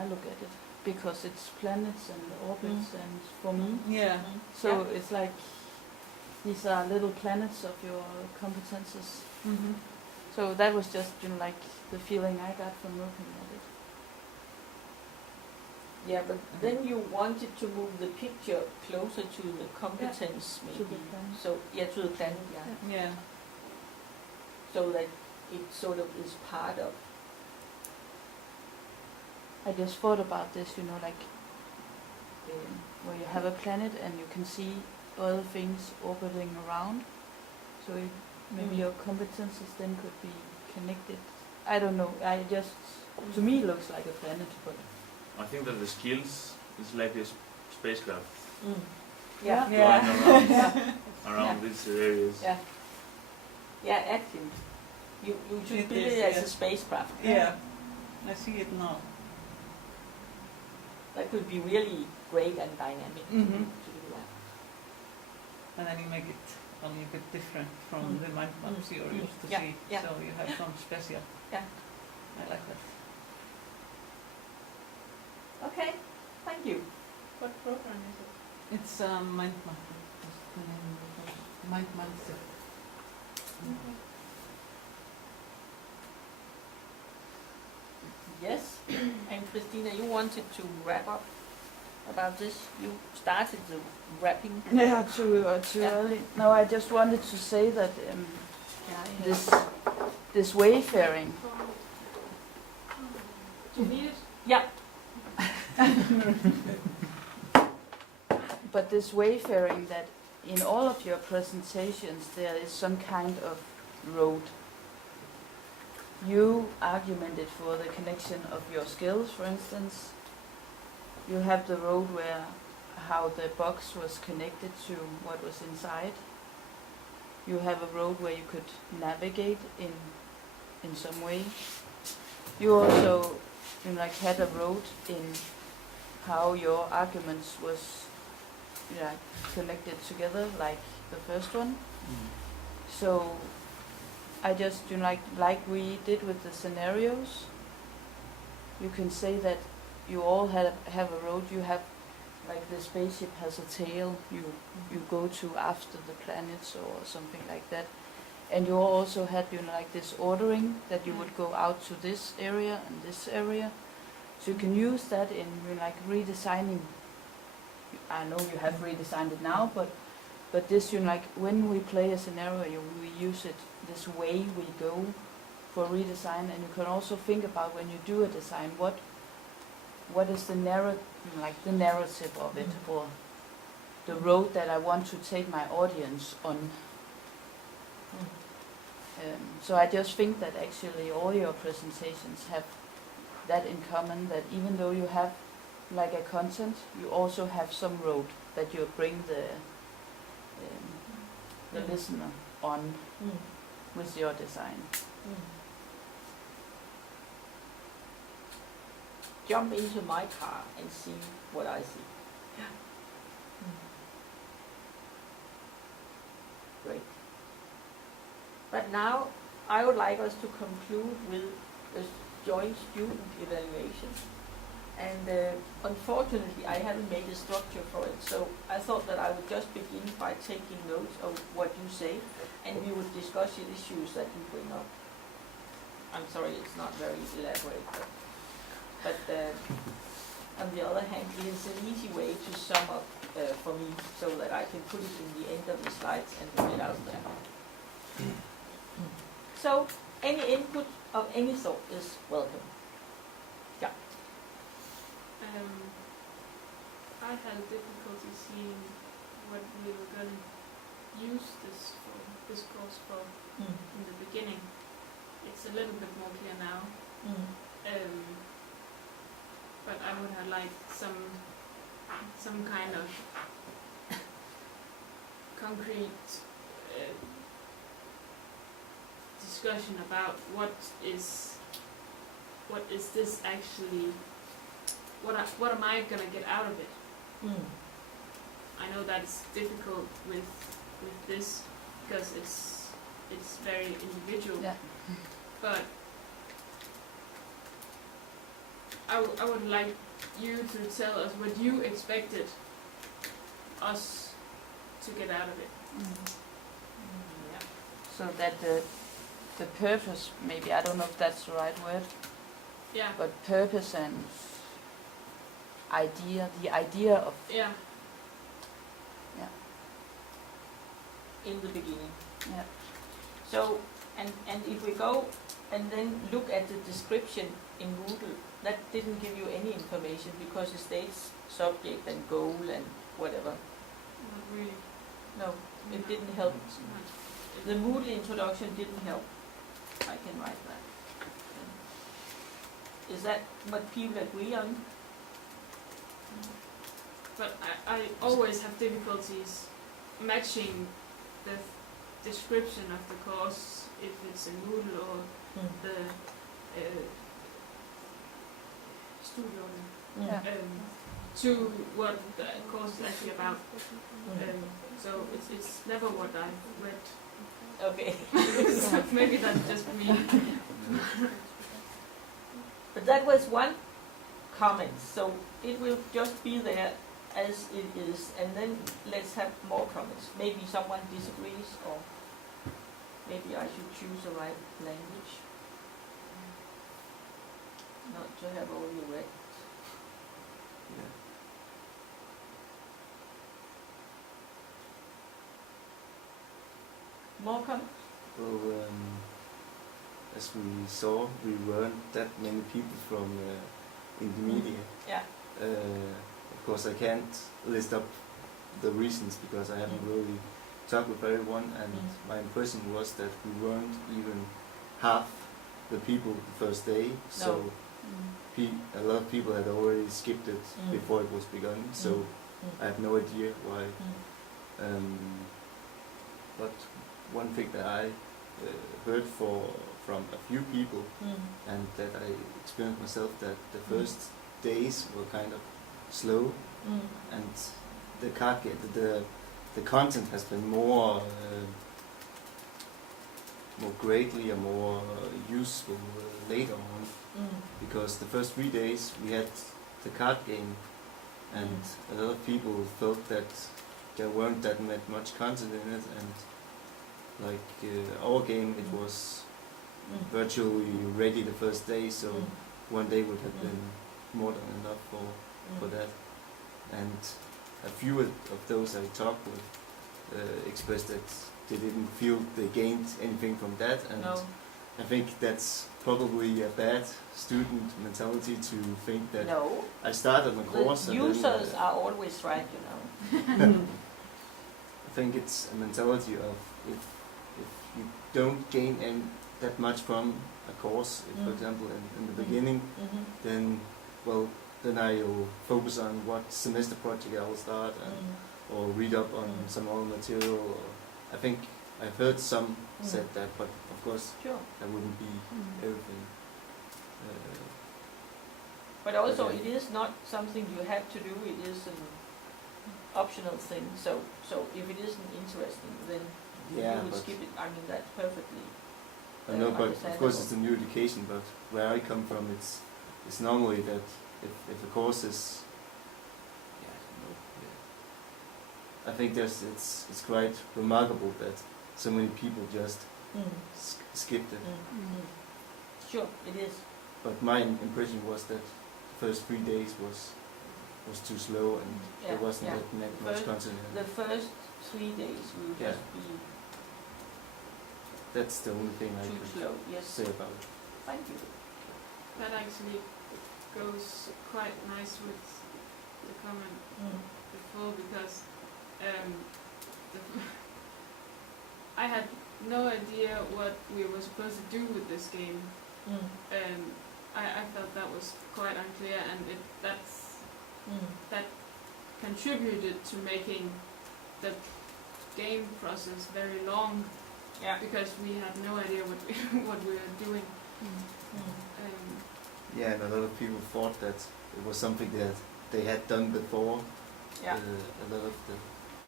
I look at it, because it's planets and orbits and for me. Yeah. So it's like these are little planets of your competences. Mm-hmm. So that was just like the feeling I got from looking at it. Yeah, but then you wanted to move the picture closer to the competence, maybe. To the planet. So to the planet, yeah. Yeah. So that it sort of is part of. I just thought about this, like where you have a planet and you can see other things orbiting around. So maybe your competences then could be connected. I don't know. To me, it looks like a planet, but I think that the skills is like a spacecraft Yeah. flying around these areas. Yeah. Yeah, actually. You should It build is, it as yeah. a spacecraft. Yeah. I see it now. That could be really great and dynamic to do that. And then you make it a little bit different from the mind maps you're used to see. Yeah. So you have some special. Yeah. I like that. Okay, thank you. What program is it? It's mind map. That's the name of it. Mind mindset. Yes, and Christina, you wanted to wrap up about this. You started the wrapping. yeah, too Yeah. early. No, I just wanted to say that this wayfaring. Do you need it? Yeah. But this wayfaring, that in all of your presentations there is some kind of road. You argumented for the connection of your skills, for instance. You have the road where how the box was connected to what was inside. You have a road where you could navigate in some way. You also had a road in how your arguments was connected together, like the first one. So I just like we did with the scenarios. You can say that you all have a road. You have like the spaceship has a tail. You go to after the planets or something like that. And you also had this ordering that you would go out to this area and this area. So you can use that in redesigning. I know you have redesigned it now, but this when we play a scenario, we use it this way we go for redesign, and you can also think about when you do a design what is the narrative of it, or the road that I want to take my audience on. So I just think that actually all your presentations have that in common, that even though you have like a content, you also have some road that you bring the listener on with your design. Jump into my car and see what I see. Great. But now I would like us to conclude with a joint student evaluation. And unfortunately, I haven't made a structure for it, so I thought that I would just begin by taking notes of what you say, and we would discuss the issues that you bring up. I'm sorry, it's not very elaborate, but on the other hand, it is an easy way to sum up for me, so that I can put it in the end of the slides and put it out there. So, any input of any sort is welcome. I had difficulty seeing what we were going to use this course for in the beginning. It's a little bit more clear now. But I would have liked some kind of concrete discussion about what is this actually. What am I gonna get out of it? I know that's difficult with this because it's very individual. Yeah. But I would like you to tell us what you expected us to get out of it. Yeah. So that the purpose, maybe, I don't know if that's the right word, Yeah. but purpose and idea, the idea of, Yeah. In the beginning. yeah. So, and if we go and then look at the description in Moodle, that didn't give you any information because it states subject and goal and whatever. Not really. No, it No. didn't help. Not- The Moodle introduction didn't help. I can write that. Is that what people agree on? But I always have difficulties matching the description of the course, if it's in Moodle or the studio, Yeah. to what the course is actually about. So it's never what I've read. Okay. So maybe that's just me. But that was one comment, so it will just be there as it is, and then let's have more comments. Maybe someone disagrees, or maybe I should choose the right language. Not to have all you read. Yeah. More comments? Well, as we saw, we weren't that many people from in the media. Yeah. Of course, I can't list up the reasons because I haven't really talked with everyone, and my impression was that we weren't even half the people the first day. So a lot of people had already skipped it before it was begun. So I have no idea why. But one thing that I heard from a few people, and that I experienced myself, that the first days were kind of slow, and the content has been more greatly and more useful later on, because the first 3 days we had the card game, and a lot of people felt that there weren't that much content in it, and like our game, it was virtually ready the first day, so one day would have been more than enough for that. And a few of those I talked with expressed that they didn't feel they gained anything from that, and No. I think that's probably a bad student mentality to think that No. I started a course The and then, users are always right, you know. I think it's a mentality of if you don't gain that much from a course, if, for example, in the beginning, then I'll focus on what semester project I will start, or read up on some other material. Or I think I've heard some said that, but of course Sure. that wouldn't be everything. But also, Okay. it is not something you have to do. It is an optional thing. So if it isn't interesting, then Yeah, you would but skip it. I mean, that's perfectly. I know, but of course understandable. it's a new education. But where I come from, it's normally that if a course is, yeah, I don't know. Yeah. I think it's quite remarkable that so many people just skipped it. Sure, it is. But my impression was that the first 3 days was too slow, and there wasn't that much First- content in The it. first 3 days will Yeah. just be That's the only thing I too could slow. Yes. say about it. Thank you. That actually goes quite nice with the comment before, because I had no idea what we were supposed to do with this game. I felt that was quite unclear, and that contributed to making the game process very long, Yeah. because we had no idea what we were doing. Yeah, and a lot of people thought that it was something that they had done before. Yeah. A lot of the